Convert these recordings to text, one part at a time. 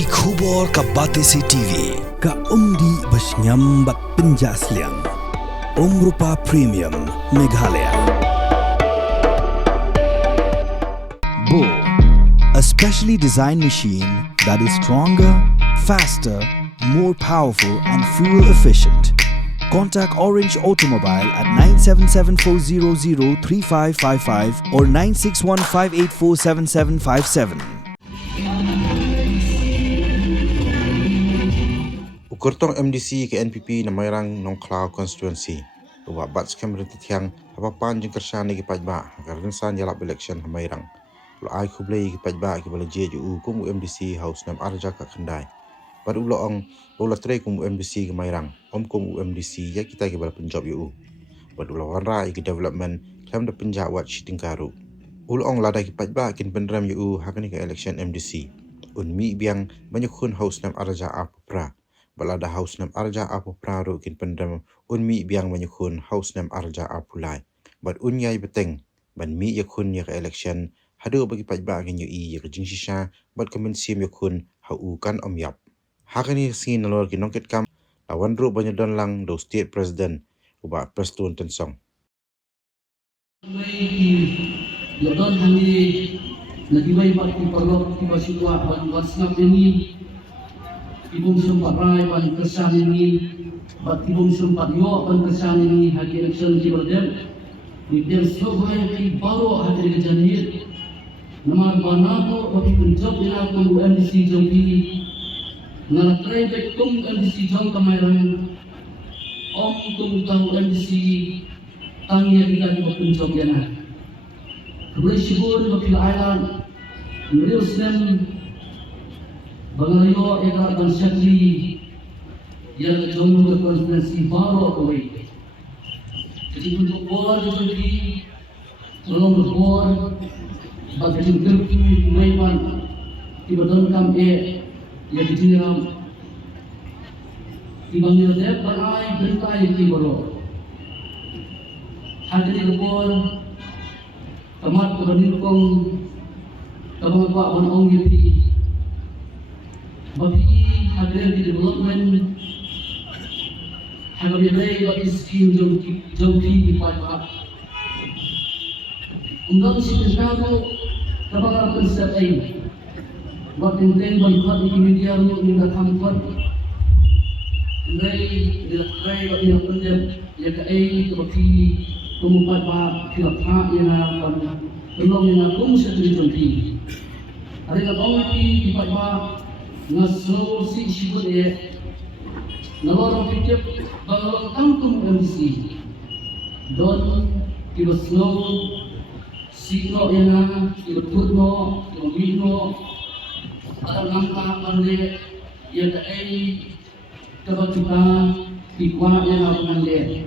Ki khubor ka Batesi TV. Ka umdi basnyam bat penjaslian. Rupa Premium Meghalaya. Bo, a specially designed machine that is stronger, faster, more powerful and fuel efficient. Contact Orange Automobile at 977-400-3555 or 961-584-7757. Ukurtong MDC ke NPP na mayroong nong Cloud Constituency. Ubat skam rin titiang hapapan jeng kersan lagi pajba agar rinsan jalap election mayroong. Lo ay kublay pajba ke bala jeju kum MDC House nam arja ka kendai. Pada ulang bola tray kum MDC ke mayroong. Kum MDC ya kita ke bala penjob yu. Pada ulang rai ke development klam da penjak wat shiting karu. Ulang ladai ke pajba kin pendram yu hakani ke election MDC. Mi biang banyak kun House nam arja apra. Balada House nam arja apu praru kin pendam mi biang menyukun House nam arja apulai. But yai beteng ban mi yakun ya ke election hadu bagi pajba kin yu ya ke jingsisha but kemensim yakun hau kan yap. Hakani sin nalor kin nongket kam lawan ru banyak don lang do state president uba prestun tensong. Yodon hangi lagi baik bagi perlok di basitwa ban wasnap ini ibung sumpat rai ban kersan ini bat ibung sumpat yo ban kersan ini hagi election di berdem di dem sobai ki baru hagi kejanir nama banato bagi penjob ila kum MDC jombi ngala trai bek kum MDC jom kamaran kum tahu MDC tangia kita di penjob yana kemudian sibur bagi island real stem Banglayo eka dan syakli yang jomblo konstitusi baru kawai. Jadi untuk board jadi tolong board bagi terpilih maipan tiba dalam kam yang dijiram tiba dep banai bentai ki boro. Hadir board tamat kebanirkong tabang pak banong gitu. Bagi hadir di development hadir lagi bagi skim jompi di pajak. Undang si penjago terbagar konsep ini. Bagi ten bangkat di media lu minta kampan. Lagi bagi yang penjam ya ke bagi kemupat pak kilapha yang akan tolong yang aku mesti jompi. Hari katong di pajak ngaso si sibut nalorong pikir balong kampung MDC don tiba snow sikno yana tiba tutno tiba wino ada langkah ande yang ai kabar kita tikwa yana ande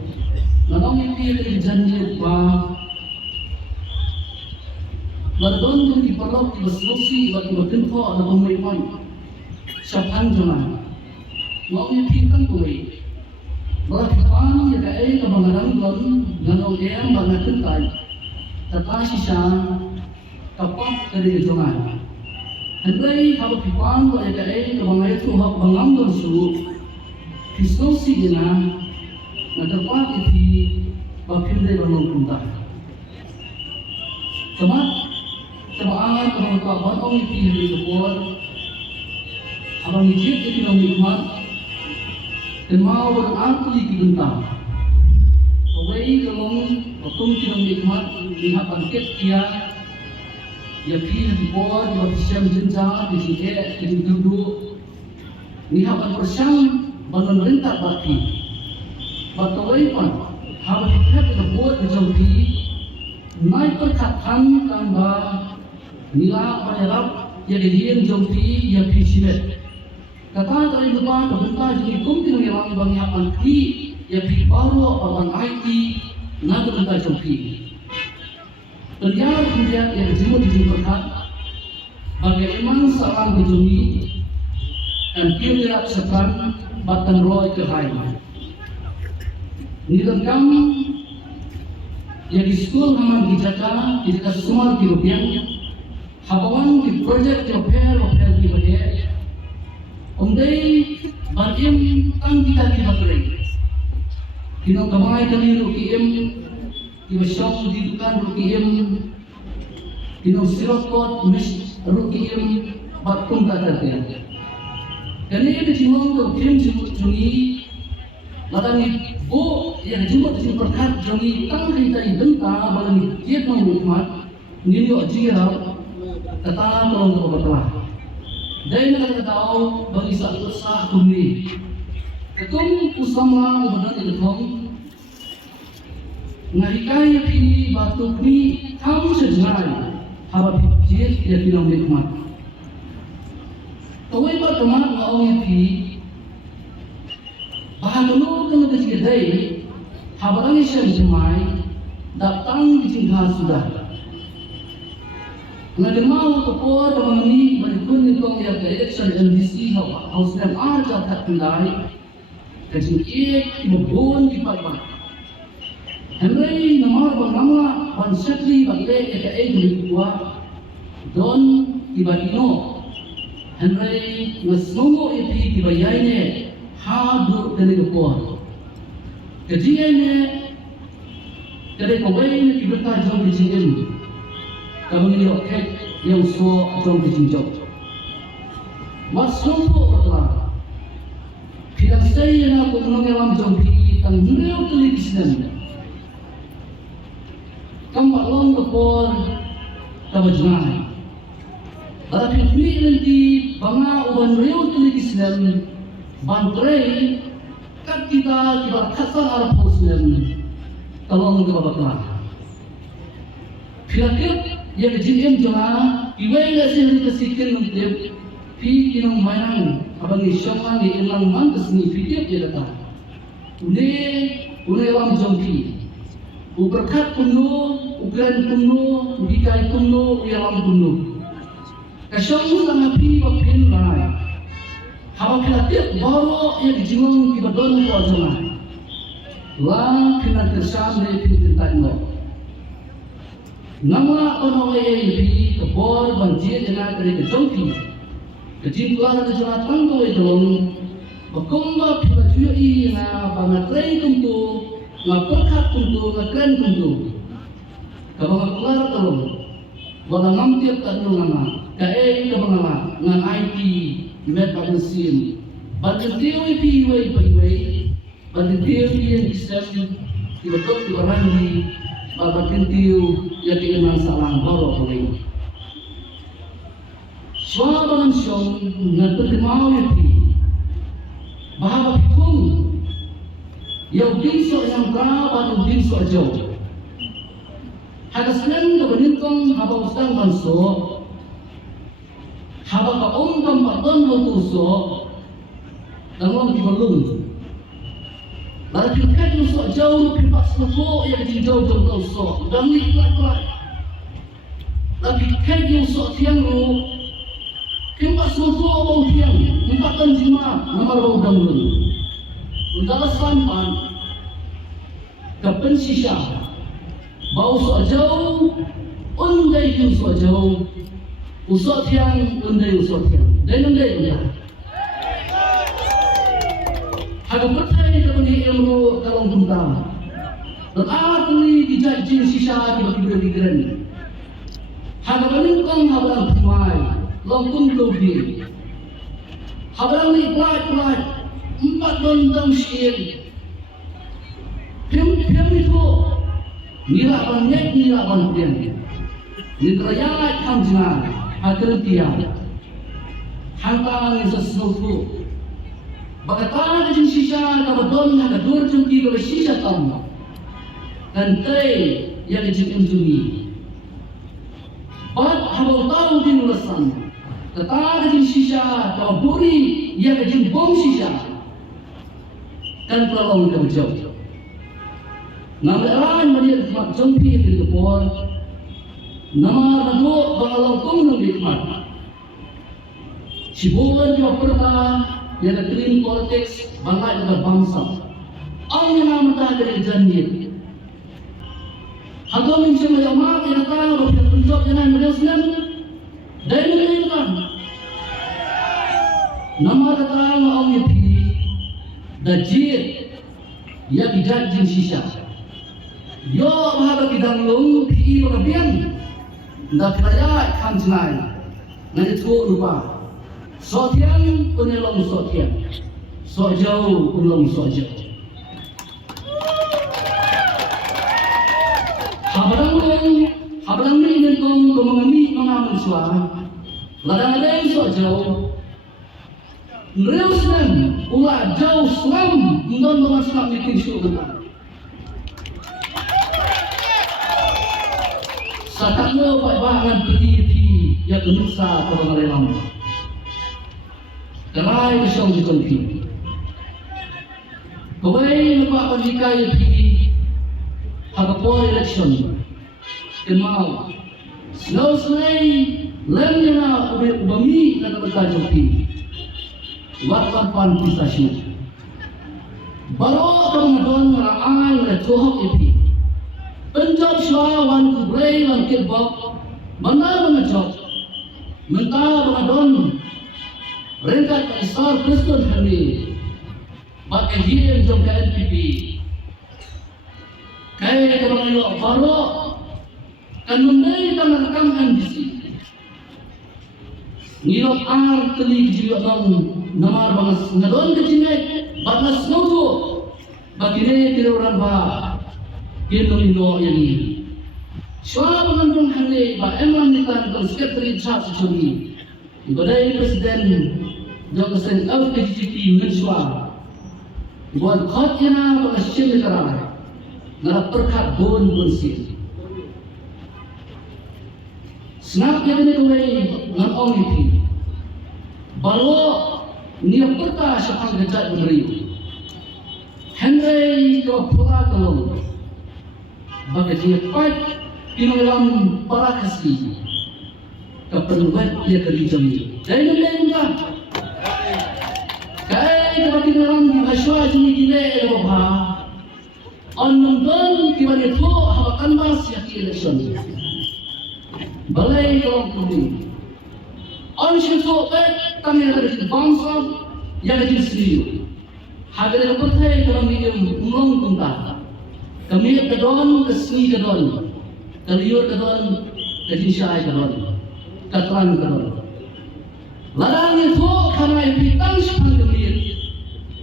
nalong ini janji ba badon tu di perlok tiba snow si tiba tento ada pemain Siapkan jangan, mau nyepitkan kue. Berapa ya kaya kebangaran don, ganong yang banyak kentai. Tetapi sisa kapak dari jangan. Hendai kalau pipan ya kaya kebangaran itu hak bangam bersu. Kristosi gina, naterpat itu bakin dari bangun kentai. Kemat, kebaan kebangaran orang itu yang dikepor. Abang hijab jadi orang hikmat dan mau berarti di bentang. Awai kalau waktu kita hikmat lihat bangkit dia, ya pilih di bawah di bawah siam jenjang di sini di duduk. Lihat bersam bangun rentak baki. Batawai pun harus kita buat dijauhi. Naik perkataan tambah nilai penyerap yang dihian jauhi ya pisilet. Kata dari depan pemerintah jadi kumpulan yang bangyakan ki yang baru orang IT nak kita jumpi. Terjadi kemudian yang jumlah dijumpai bagaimana seorang dijumpi dan kira sekarang batang roy ke hayat. Nilam kami yang di sekolah nama di Jakarta di semua di Rupiah, habawan di project di Opel di Badai Today, bagian tang kita di baterai. Kino kamay kami rukiem, kino syong didukan rukiem, kino sirokot mis rukiem batung katakan. Kani ada cimong rukiem cimut jungi, ladang bu yang cimut cimut perkat jungi tang kita ibenta balang kiat mengukmat, nilio ajira, kata tolong berbelah. Dahil nakakataw bagi sa kumni. Itong usama ubanan itong ngahikaya pini batuk ni kamu sejari habab hijir ya pinang nikmat. Tawai ba teman ngaong iti bahagulo kang nagasigaday habarang siya jemay datang di jingha sudah. Nagamaw ko po at mga ni malikun nitong election NDC House ng Arja at Pinday kajing ibabon di pagpag. Henry namar mga pansatli bagle eka dumikwa don ibarino. Henry nasnungo iti ibayay ne hadu danigapor. Kajing ne kadai kaway na kibata jong bijingin. Kamu ini roket yang so jom dijinjau. Masuk lah. Tidak saya nak mengelam jompi tang beliau tuliskan. Kamu long lekor kabajnai. Tapi ini nanti banga uban beliau tuliskan bantrai kat kita kasar arah poslen. Tolong kebabaklah. Kira-kira yang jingem jona iway la sih sikil mungkin pi inong mainan abang isyong ni ilang mantas ni fikir dia datang une lam jompi uberkat kuno ukran kuno bikai kuno uyalam kuno kasyong sang api bapin bai habang pilatit bawa yang jingong ibadon ko jona la kina kersam ni pintintan mo. Nama orang yang kebor banjir dengan dari kejongki, kejimpulan atau jonatan kau itu, berkumba pibajui na bangatrai tentu, ngaperkat tentu, ngakren tentu, kabang kelar tolong, walau ngamtiap tak dulu nama, kae kabang ngan IT, med bagensim, bagen tewi piwai, bagen tewi yang isem, tiba-tiba tiba-tiba Bapak kentiu yang dikenal salang boro paling. Suaban syong ngatur mau yati. Bahwa pikung yang dinso yang berapa dan dinso jauh. Hagasnan kebenintong haba ustang banso. Haba ka ongkam paton hautuso. Dangon kibalung. Lalu kita usah jauh pipas lupa yang jauh usah dan liklat. Lalu kita usah tiang lu pipas lupa bau tiang empatan jima nomor bau dangdut. Untuk sampan kapan sisa bau usah jauh undai usah jauh usah tiang undai usah tiang dan undai undai. Agak percaya kepada ilmu dalam tentang dan ahli dijajin sisa tiba-tiba digeren. Agak meningkang habaran pemai, longkung tobi. Habaran liklat, 4 bentang sien. Piam itu nirapan nek nirapan piam. Nidrayat kamjina agar tiang. Hantaran sesuatu. Bagaimana dengan sisa kabadon yang kedua jengki oleh sisa tamu dan teh yang jengki bad habau tahu di nulasan tetapi dengan sisa kaburi yang jengkong sisa dan pelawang kebejauh nama orang melihat khidmat jengki di depan nama nado bangalang kong khidmat sibulan juga pernah yang clean politics bangkai dengan bangsa. Ang yang nama dari janji. Hagam insya Allah mak yang tahu bahwa tunjuk jangan beliau senang. Dan ini kan nama terang orang yapi dajit ya bijak jin sisa yo bahaba kidang long pi bagabian ndak kaya kan senai nanti tu lupa sotian penelong sotian so jauh penelong so jauh habang ni nan kong mengambil mengamun suara ladang-ladang so jauh Real Islam, ulah jauh Islam, non mengaslam meeting show kita. Satakno bangan berdiri yang nusa pada malam. Kerai bersong di konfi. Kawai nampak pendikai di hadapan election. Kemau. Slow lemnya ubami dan berkajuti. Watapan pisasnya. Baru Ramadan ngaraang le tuhok ipi. Penjab syawan kubrei langkir bok. Mana menjok. Mentah Ramadan. Rengkat Kaisar Kristen Henry. Bagai hiem jom KNPP. Kaya kebang ilok baru. Kan mendai tangan rekam NBC. Ngilok teli jiwa dong. Namar bangas ngadon kecinek batas nutu bagire tiruran ba gendolino yani swa mengandung hande ba emang nikan kon sekretari chat suri ibadai presiden jong sen FPGP menswa buat khotna bagas cendera ngara perkat bon sih snap jadi kuai ngan ongi baru niat peta siapa gejat beri. Henry ke pula tolong. Bagi dia pat kinulam para kasih. Keperluan dia kerja jami. Jadi nampak. Kaya bagi orang di Malaysia ini kita apa? Annonton kita ni tu hawakan mas yang election. Balai orang kuning. Anshuto kami ada di bangsa yang ada di sini. Hadir bertai dalam hidup umum kita. Kami kedon kesini kedon, kaliur kedon, kejinsai kedon, katran kedon. Larang itu karena epitang sepang kami.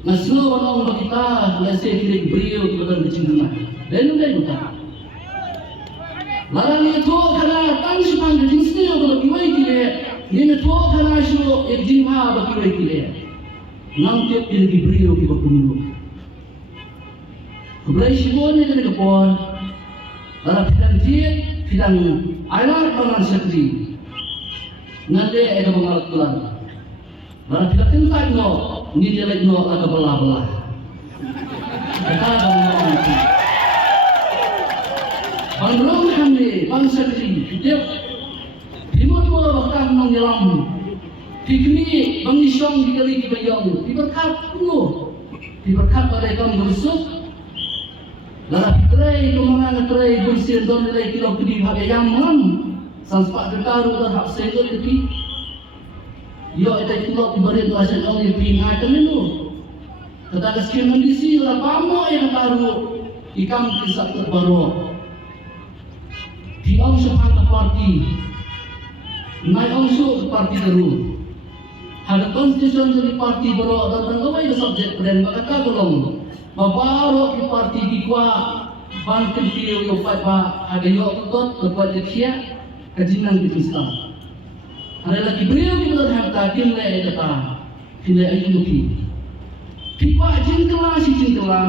Masuk orang kita biasa kirim beliau kedon kecintaan. Dan kita. Larang itu karena tang sepang kejinsai kalau biwai kita. Nina tu kana syo ejimha bakiwai kile nang tiap kile brio ki bakumulu kublai shibone de kapon dara pidang ayar paman sakti ngande eda mangalat tulan dara pidang tak no ni dia lagi no ada belah kata bang Bandung kami bangsa sakti dia Timur bahkan menyelam, piknik mengisong di kali kibayong, diberkat penuh, diberkat pada kaum bersuk. Lara pitrai kemangan pitrai bersih don nilai kilo kedi haga yang mam, sampai tertaruh dan hak senggot tepi. Yo itu kilo diberi tu asal orang yang pindah kemenu. Kata keskin kondisi lara pamo yang taruh ikam kisah terbaru. Di angsa hak parti. Naik angsu parti baru. Ada konstitusi dari parti baru datang ke subjek dan kata belum. Bapak di parti di kuah bangkit dia upai ba ada yo kot lepas dia kajian di Islam. Ada lagi beliau kita hendak kinai kata kinai ayuki. Tiba jingkela si jingkela.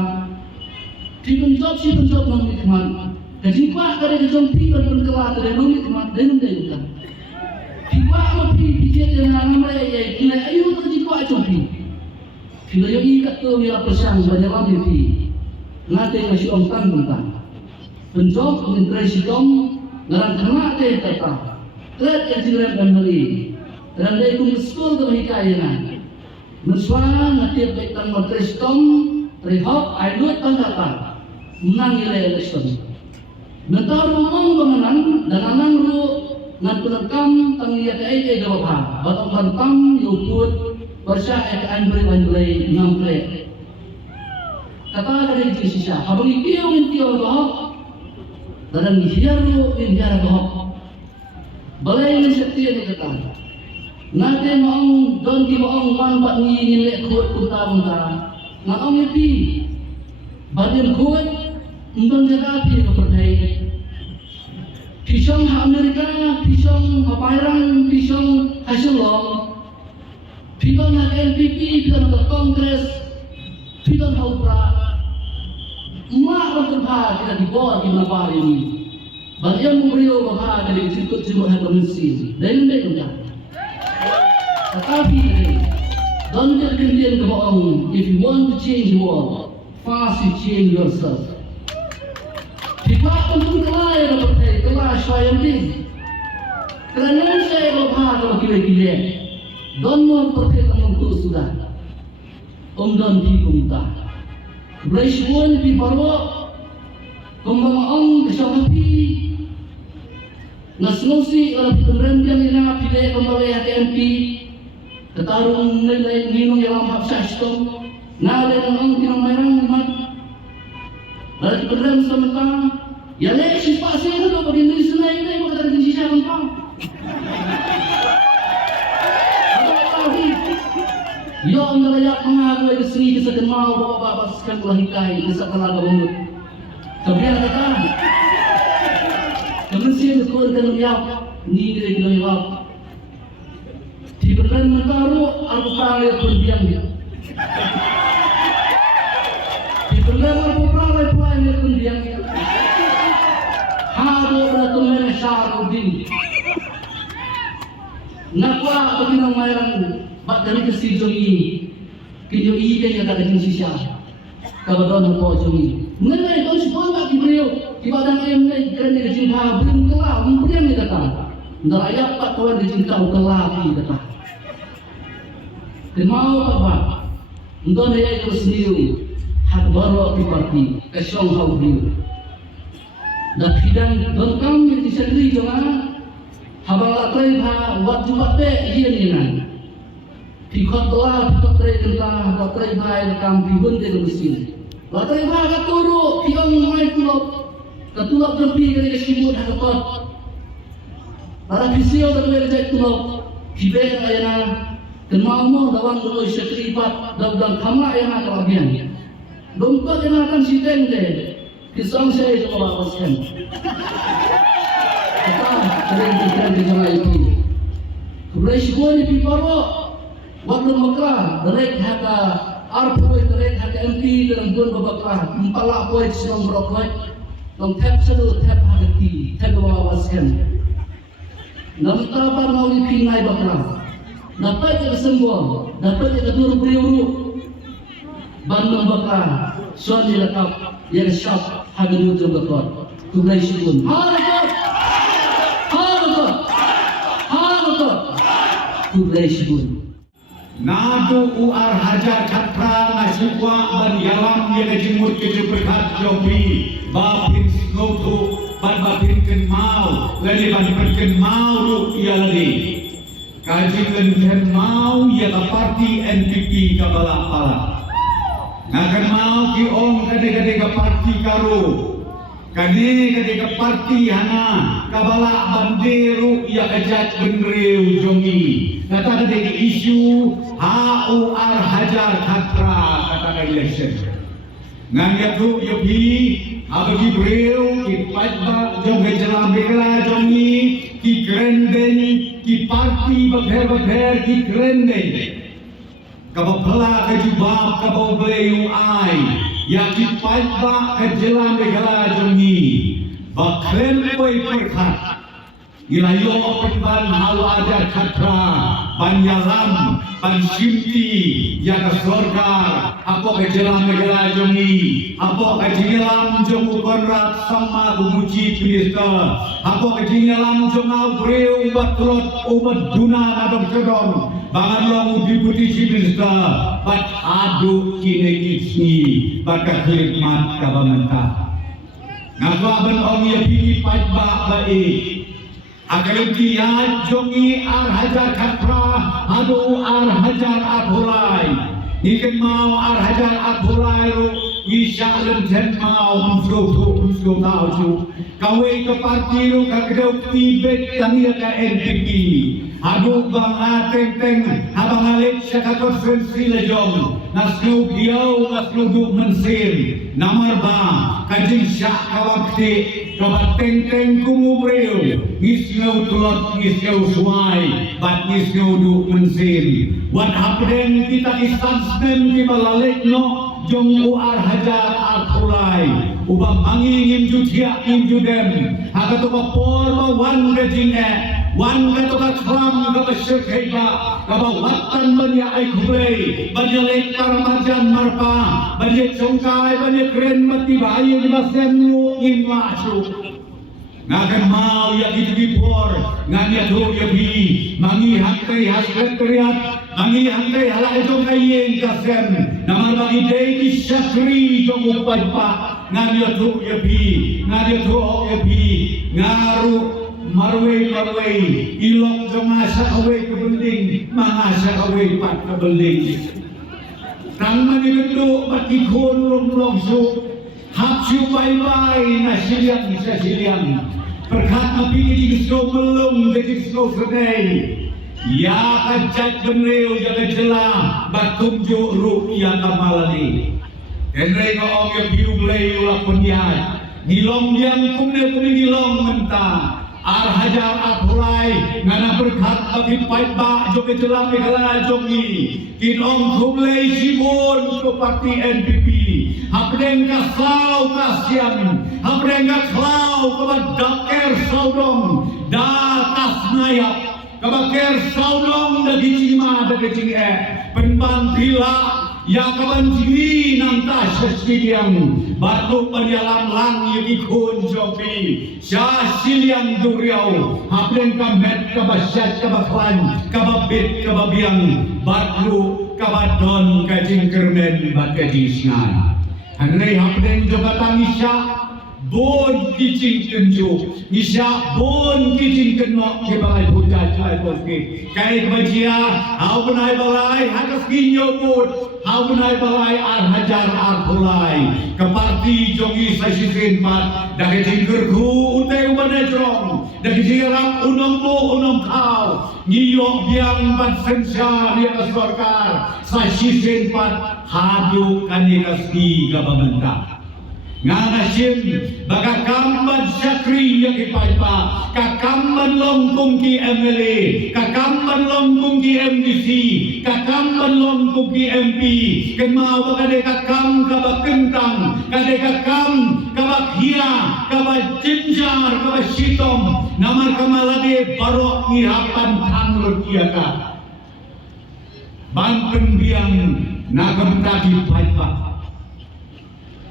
Dipenjok si penjok nang hikmat. Kajimpa kada dijompi berkela kada nang hikmat dan dan Tiba api bijak dengan nama yang kira ayu terjadi jompi. Kira yang ikat tu dia persang banyak orang di. Nanti masih orang tang. Penjok menginteresi dom dalam kena deh kata. Kerat kejiran kembali. Dan dia ikut sekolah ke hikayana. Mensuan nanti baik tang menginteresi dom. Terhok aidut tang menang nilai election. Mentar umum pemenang dan anang ru ngan penekam tang liat ai gawah batang bantang yuput Bersya an beri ngample. Kata dari sisa, abang itu doh, dalam hiaru doh. Balai ni setia ni kata. Nanti maong don di maong mampat ni lek kuat kunta. Maong itu, badan kuat, don jaga pi kepercayai. Pisang Amerika, pisang Pairang, pisang Hasilong. Pidon hak NPP, pidon hak Kongres, pidon hak UPRA. Mak berterba kita di bawah di mana ini. Bagian beliau bahwa dari cikut-cikut hak komisi. Dan ini enggak. Tetapi don't get content about if you want to change the world, first you change yourself. Kita untuk kelai dapat kelai saya ini. Kerana saya bahwa kalau gila-gila. Don mo perke kamu tu sudah. Don di kumta. Bersihun di parwa. Kembang kesabapi. Nasnosi kalau pemerintah ina pilih kembali HTMP. Ketarung nilai minum yang hak sistem. Nalai nang tinang merang mat. Lalu pemerintah sementara. Ya leksis pasir tu bagi Indonesia ini bukan dari sisi apa. Yo ngelayak mengaku ke sini kesakan mau bapak sekan lahikai kesakan laga mulut. Kemudian kata, kemudian keluarga nuyap ni dari nuyap. Di bulan mentaru aku pernah berdiam. Di bulan aku pernah berdiam. Hado ratumen Syarudin. Nakwa aku binang mayang. Bak dari kesi jongi, kini ikan yang ada di sisa, kabaran apa jongi. Mengenai kau semua tak diberiu, ibadah yang mengenai kerana dicinta belum kelar, belum ni kata. Nerayak tak kau dicinta kelar ni kata. Kemau apa? Untuk dia itu sendiri, hak baru di parti, kesong hau beliau. Dan hidang don kami di sendiri jangan, habang latai ha, waktu waktu dia ni nan. Pikot telah, pikot telah, latai bahaya rekam pibun dia mesin. Latai bahaya turu, piang main tulok, ketulok jampi ketika simut hakot. Para fisio terlebih dari tulok, hibek ayana, kenal dawang dulu sekripat, dalam kamar yang ada bagian. Dompet yang akan siteng deh, kisah saya itu melapaskan. Kita sering di jalan itu. Kemudian semua di piparo. Waktu maklah, derek haka arpoi derek haka MP dalam bulan babaklah, empalak poin senang berokoi, dong tap sedu tap hati, tap bawaskan. Namun tabar mau dipingai baklah, dapat yang sembuh, dapat yang ketur beriuru, bandung baklah, suan dilekap, yang syaf hagin ujung bakot, tugai syukun. Tugai syukun. Nado uar hajar katra nasibwa ban yalam yang jemut ke berkat jopi bapin snoto ban bapin ken mau lali ban ken mau ru ia lali kaji ken mau ya ka parti NPP ka bala nakan mau ki om kade ka parti karo kade ka parti hana ka bala banderu ya kajat benreu jongi kata dari isu HUR hajar katra kata election ngan tu yopi abagi breu ki patba jong jelam bela jongi ki grenden ki parti bagher ki grenden kabapla ke jubab kabau bleu ai ya ki patba ke jelam bela jongi bakren poi perkhat ilayo penban halu ajar katra banyalam pansimti yang sorgar apa kejelam negara jongi apa kejelam jongu konrat sama bumuci minister apa kejelam jongau breu batrot umat duna nadong sedong bangan longu deputi minister bat adu kine kisni baka khidmat kabamenta ngapa ben ong ya pigi pajba bae Akan dia jongi ar hajar katra adu ar hajar abulai. Ikan mau ar hajar abulai ru isya lenten mau mslo tau ju. Kawe ke parti ru kakdau Tibet tania ka NPP. Adu bang teng abang alik syaka konferensi lejong. Nasnu biau nasnu duk mensir. Namar ba kajing syak kawakti kabat teng kumumreu. Ngisngau tulot ngisngau suai bat ngisngau duk mensir. Wat hapden kita isansnen ki balalik no jong uar hajar al-khulai. Uba mangi ngim jutia ngim judem. Haka toka por ma wan gajing wan ka toka kram ka basyir kaiba. Kaba watan banya ay kublay. Banya lek paramarjan marpa. Banya congkai banya kren mati bayi di basen mu ngim masu. Ngakan mau ya gitu dipor nganya do ya bi mangi hakkai hasret teriat mangi hakkai halai jong kayen kasen namar bagi dei syakri jong upai pa nganya do ya bi ngaru marwe ilok jong asa awe ke beling mangasa awe pat ke beling tang mani gendo mati kon long su hap siu bye na siliang berkat api ini disco melung jadi disco sedai ya kajat benreu jaga jelah batum jo ru ya kamalani enrei ka ong ya biu blei ulah penyiat ngilong yang kumne ngilong mentang ar hajar abulai ngana berkat api pait ba joge jelah megala jogi kin ong kumlei sibon ke parti NPP hapdeng ka sau kasian hapdeng ka klau kabat daker saudong da tasnayap kabaker saudong da gicima da gicing penban bila ya kaban jini nang ta sesiliang batu penyalam lang yikun jopi sya siliang duriau hapdeng ka met kabasyat kabaklan kababit kababiang batu kabadon kajing kermen bat kajing singan Hanrei hapden juga tangisya bon kicing kenju isya bon kicing kenok ke balai bujat balai poski kai bajia hau benai balai hakas kinyo put hau benai balai ar hajar ar bulai ke parti jongi sasisin pat dari jingkerku uteu banejrong dari jiram unom kau ngiyok biang bat sensya dia kesorkar sasisin pat hadu kanikaski gabamenta nganasim baga kamban syakri yang ipaipa kakamban longkung ki MLA kakamban longkung ki MDC kakamban longkung ki MP kenmau baga de kakam kabak kentang kade kakam kabak hia kabak jinjar kabak sitom namar kamalade barok ngihapan tanglur kiaka banten biang nagamta di paipa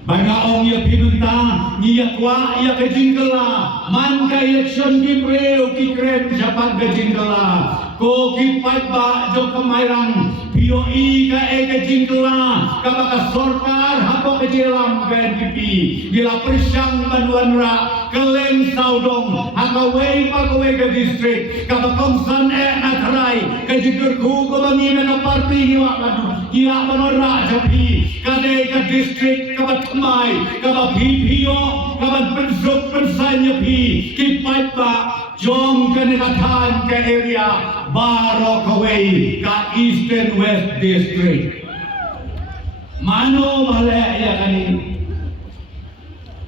banyak orang yang pinunta, niat wa ia kejingkela, man ka election ki preo ki kren siapa kejingkela, ko ki paipa jo kemairang, POI ka kejingkela, kabaka sorkar hapo kejelam ka NPP, bila persang banduan ra, keleng saudong, hakaway pakaway ka district, kabakongsan nataray, kejingkerku ko bangina ka parti niwa kadu, gila banora japi, kade ka district kabat kemai kabat PPO kabat pensuk pensanya pi kipat ba jom kenekatan ke area Barokaway ka Eastern West District mano malaya ya kani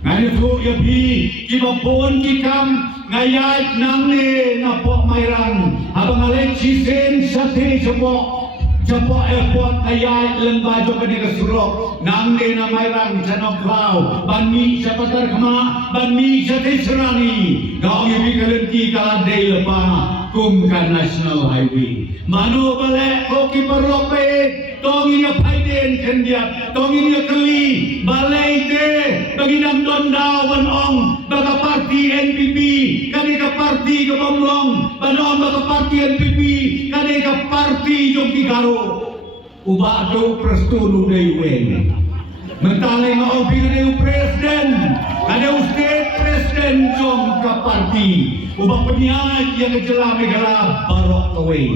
ngani tu ya pi kibapon kikam ngayat nangne na po mairang abang alek sisen sate jepok Japo airport ayat lembah juga di kesurok nangde na mairang janok klau banmi sapatar kema banmi jati serani kau yang bikalenti kaladei lepa kumkan national highway manu balik koki perlope tongi ya paiden kendiat tongi ya keli balai de bagi nam dondau banong baga parti NPP kani ka parti ke bomlong banong baga parti NPP kani ka parti joki karo ubah do prestunu dei wen Mentaleng ang pinag presiden, kada state presiden jom ka parti, ubang penyat yang kejelami galap barok kaway.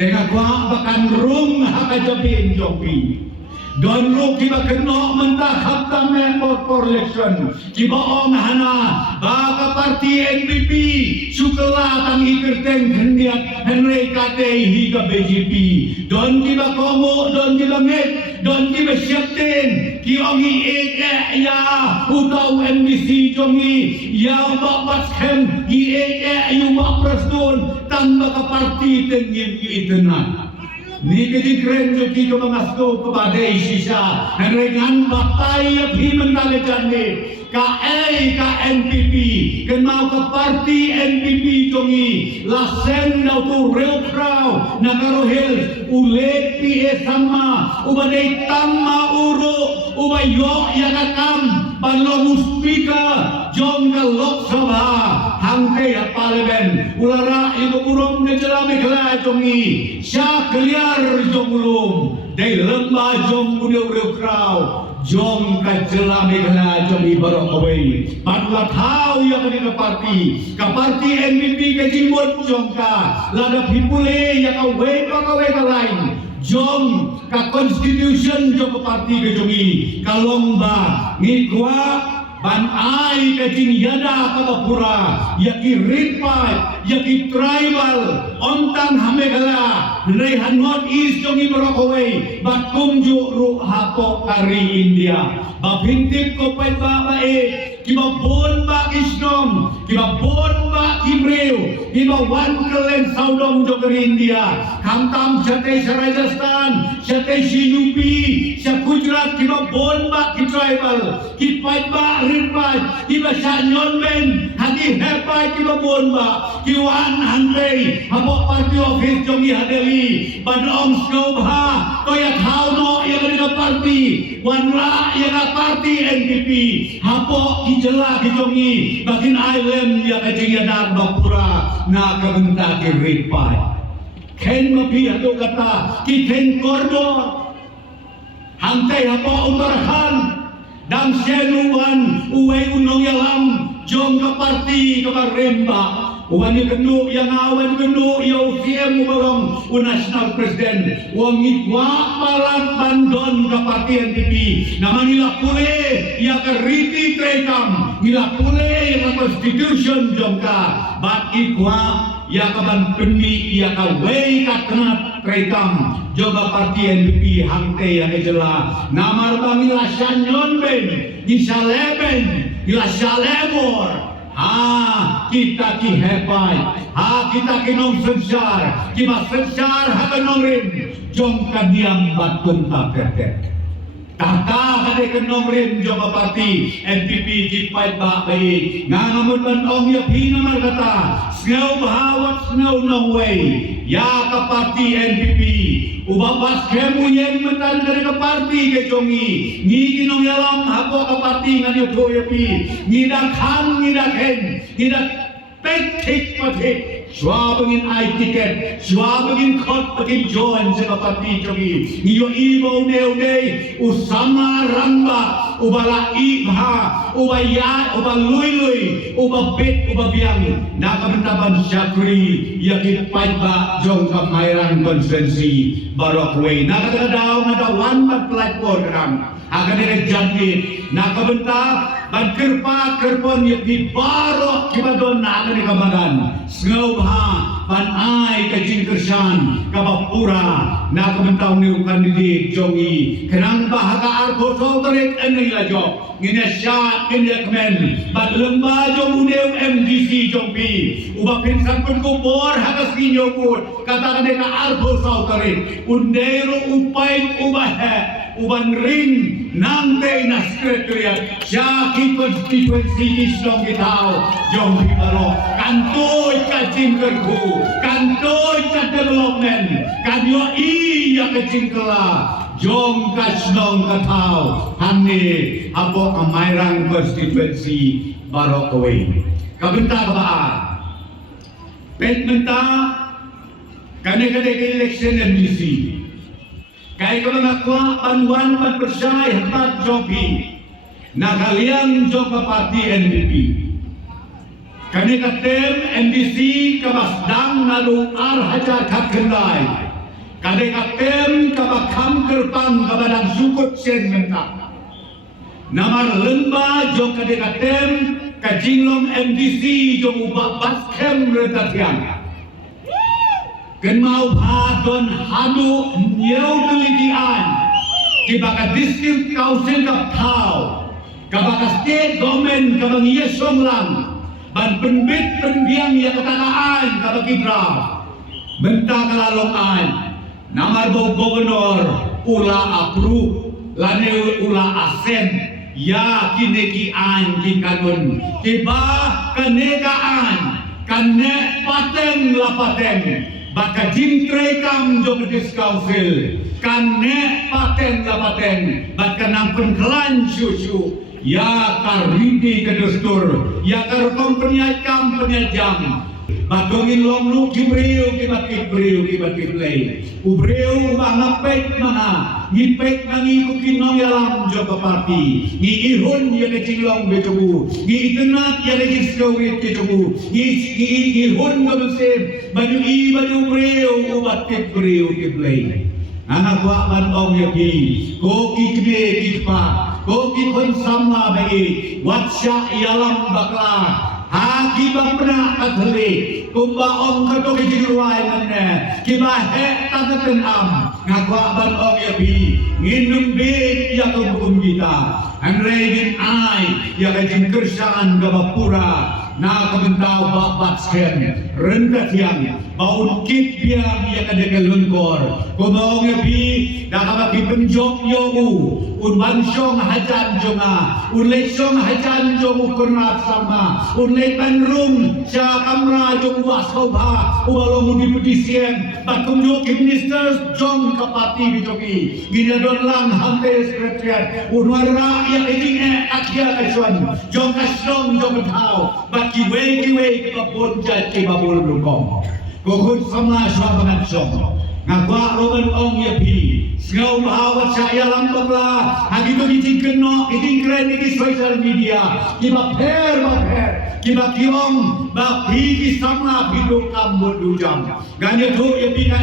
Dengan kuah bahkan rum hakajabin jompi. Don lu kiba kena mentah kapta member for election. Kiba ong hana baka parti NPP syukurlah tang ikerteng hendiat Henry Kate hingga BJP. Don kiba komo, don kiba met, don kiba syapten. Kiongi eke ya utau MBC jongi ya babat skem gi eke yu preston tang baka parti tengim itenan. Ni kejing keren joki ke mengastu kepada sisa dan dengan batai yang mentale jani KNPP kan mau ke parti NPP jongi lasen dau tu real crowd nagaro hills ulet PA sama ubadai tamma uru ubayo yakakam panlo muspika jong ke Lok Sabha hangkai ya parlemen ulara ibu urung ke jelami kelai jongi syak keliar jong ulung dari lembah jong udah crowd jom ka jelami kelai jongi barok kawai padula tahu yang ke parti NPP ke jimut jong ka lada pipule yang kawai ka lain jom ka constitution jom ke parti ke jongi kalomba ngikwa ban ai kajing yada kapapura yaki rinpai yaki tribal ontang hamegala rehan north east jongi merokowai bat kumju ru hapo kari India bapintip ko pai ba kiba bon ba isnom kiba bon ba kibreu kiba wan kelen saudom jogeri India kamtam jate Rajasthan jate UP sya Gujarat kiba bon ba ki tribal kipai ba rinpai kiba sya nyonben hati hepai kiba bon ba kiwan hantai hapo party office jongi hadeli badong skobha toya thauno yang ada parti wanra yang parti NPP hapo jela kijongi bakin island ya kajing yadar bakura na kabenta ki ripai ken mapi ato kata ki ken koridor hantai hapo untarahan dang senuan uwe unong yalam jong ke parti ke Remba wani kenu yang awan kenu ya UCM ubarong national president wangi kwa palan bandon ke parti NPP nama nila pule ya ke riti trekam nila pule ya ke constitution jongka bat ikwa ya ke ban peni ya ke wei ka tenat trekam jongka parti NPP hangte ya ke jela namar bangila syanyon ben nisaleben nila salemor kita ki hepai kita ki nong sensar ki mas sensar ha kanong rin jong kadiam batun ta pete tata kade kanong rin jong parti NPP ki pai ba bai ngangamut ban ong ya pinamar kata snau bahawat snau nong way ya ka parti NPP ubabas kemu yang mentan dari ke parti ke jongi ni kinong yalam hapo ke parti ngani toyapi ni dak han ni dak hen ni dak petik patik Shua begin I ticket, shua begin kot begin join sa parti jongi ni yo ibo neu day usama ramba ubala ibha ubaya ubalui uba bit uba biang nakabentaban syakri yakit pajba jong kamairan konferensi barokway nakatadaw na dawan mag-platform ram akan jadi nakabenta ban kerpon yakit barok kibadon na akan ikabagan sengaw ban ai kajing kersan kabapura nakabentaw ni kandidate jongi kenang bahaka arko soterik eneng lajo ngine syat ngine kemen ban lemba jong uneu MDC jongpi uba pinsan pun kubor hakas kinyo pun katakan deka arko soterik undero upain ubahe uban ring nangte na sekretariat syaki konstituensi islam kitao jong baro kantoy kacing kerku kantoy ka development kanyo iya kacing kela jong kasnong katao hanne apo amairang konstituensi baro kawin kabenta kabaan pet menta kane-kane election MDC Kaya ka mga kwa banwan magpersay hatad jogi nakaliang joga parti NPP. Kani katem MDC kabasdang nalu hajar kakendai. Kani katem kabakam kerpang kabadang sukut sen mentak. Namar lemba jog kani katem kajinglong MDC jog ubah baskem retatiang. Kenmau hadon hadu nyau telitian kibaka district council kap thau kabaka state government kabang yesong lang ban penbit pendiang ya katakaan kabaki draft benta kalalongan namar bau gubernur ula approve lane ula asen ya kinekian kikanun kiba kanegaan kane pateng lapateng baka jimtre kam jogdis council kan ne paten la paten baka nang penklan susu ya karidi kedustur ya karkom penyakam penyajam batongin lomlu kibriu kibat play ubriu ngapek mana ngipek nangi kukinong yalam joga parti ni ihun ya kecilong betubu ni itenat ya kecilong betubu ni ihun gabusem baju ubriu ubat kibriu kiplay anak wa ban ong yaki koki kbe kitpa koki kon sama bai watsya yalam bakla haki bapna kathli kumba om kato kijiruai manne kiba he tataten am ngakwa ban om yabi nginum bit ya kumbum kita anregin ai ya kajin kersan gabapura na kabentau babat sken rendah tiang baun kip biang ya kadeke lengkor kumbaong yabi dakabaki penjok yomu un bansong hajan jonga un lesong hajan jomu kurnat sama un lepan rum sya kamra jong was kobha ubalong di sien bakum jo ministers jong kapati bijoki ginadon lang hamte sekretariat un warra ya eding akhia kasuan jong kasong jong thau kiwe kapon jati babul lukong kokun sama swabangan song ngakwa roban ong yapi ngau bahawat saya lambanglah hagi to ditingken no ditingkren di social media kiba per kiba kiong ba pigi sama hidup kamu dujang ganya tu yapi na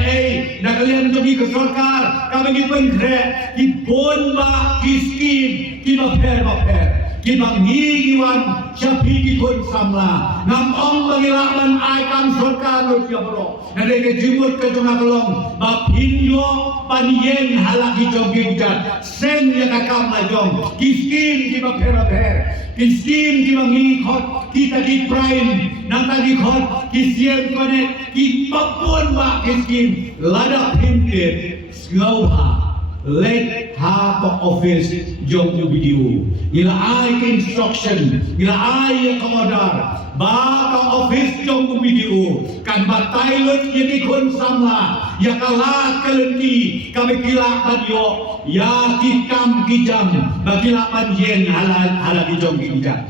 nakalian to ke sarkar kami pengkre kibon ba kiskim kiba per kibang higiwan siapi kikun samla ngam ong bagilaman ay kam surka lo siya bro nadeke jimut ke jonga kelong bapinyo panyen halaki jogin jat sen ya kakam la jong kiskim kibang per kiskim kibang hikot kita di prime nanta di khot kisiem kone kipapun ba kiskim lada pintit ngauha let have office jong video gila ai instruction gila ai komodar ba ka office jong video kan batailut yaki kun samla ya kala kelenti kami kila badyo ya kikam kijam bagila panjen halal jong kijam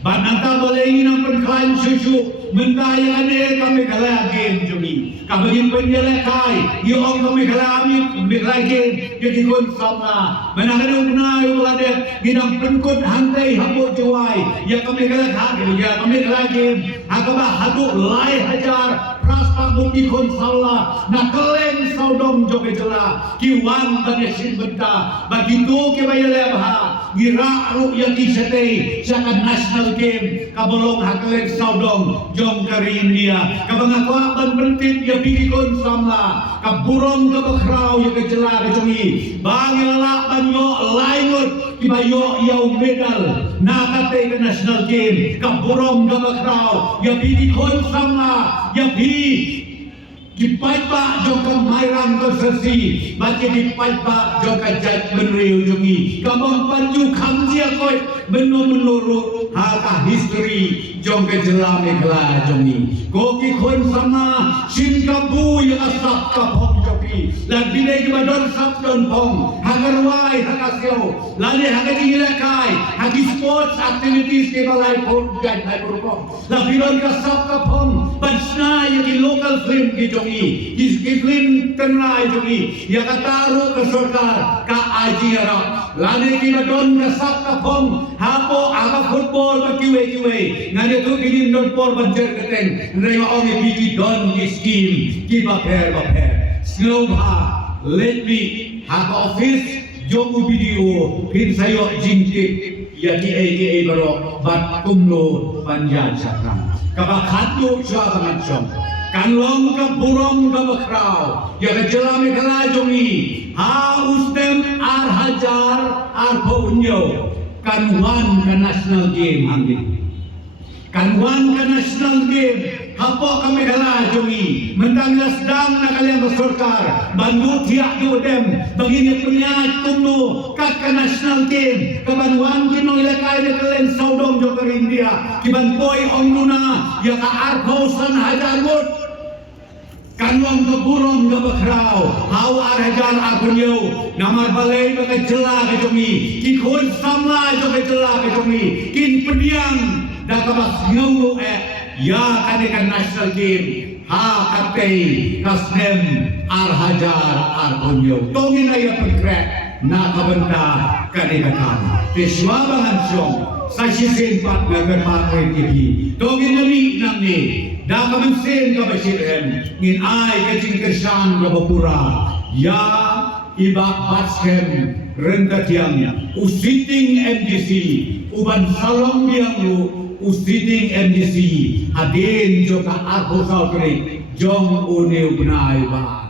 ban anta boleh inang penklaim susu mentaya ane kami kalagin jumi kami penjelekai yung kami kalagin jadi kun sama menakan unai ulade ginang penkut hantai habo juai ya kami kalagin akaba hadu lai hajar praspa bukti kun saula nakelen saudom joge jela kiwan banesin benta bagitu ke bayale abha gira ru yang kisete sangat national game kabolong hakelen saudom jong kari India kabangakwa ban bentit ya pikikon samla kaburong kabakraw ya kejela kejongi bangilala banyo lainut kibayo yaw medal nakate ke national game kaburong kabakraw ya pikikon samla ya kipai pak jongkang mairang konsesi baca kipai pak jongkang jat menriu jungi kamang panju kamjia koi menurut haka history jongkang jelame kela jungi koki kon sama sin kabu yang asap kapok joki joki lan bine ke badon sap don pong hagarwai hakasyo lani hagati ilakai hagi sports activities ke balai pon gai hai purpong la bilon ka sap ka pong bansna yang local film ke joki is ke film tenrai joki ya kataro ke sarkar ka aji arab lani ke badon ka sap ka pong hapo aga football ka kiwe ngane tu kini don por banjer keteng rewa onge bigi don ki scheme ki baper slow ha let me have office joku video pin sayo jingkit ya di aka baro bat kumlo panjan sakram kabakatu sa bangansong kanlong ka burong ka bakraw ya ka jelame kala jongi ha ustem ar hajar ar punyo kanwan ka national game hangin kanwan ka national game hapo kami kala jongi mentang nasdam na kaliang sarkar bandu tiak dem bagini punya tumno ka national game kabanwan kino ilakay na kalen saudong jokar India kiban boy omnuna ya ka arpausan hajarmut kanwang keburong kebakraw hau arajar apunyo namar balay bagai jela ke jongi kikun samla jokai jela ke jongi kin pediang dah kabas ngungu ya kanekan national game ha kaptei kasnem ar hajar ar punyo tongin ayo pengkrek na kabenta kanekan tiswa bangansong sa sisin pat ngagar patay kiki tongin nami nami dah kamansin ka basirhen ngin ay kajing kersan ka bapura ya ibak batskem rentatiang usiting MDC uban salong biang lu usiting MDC hadin joka arpo salkri jong uniw benay ba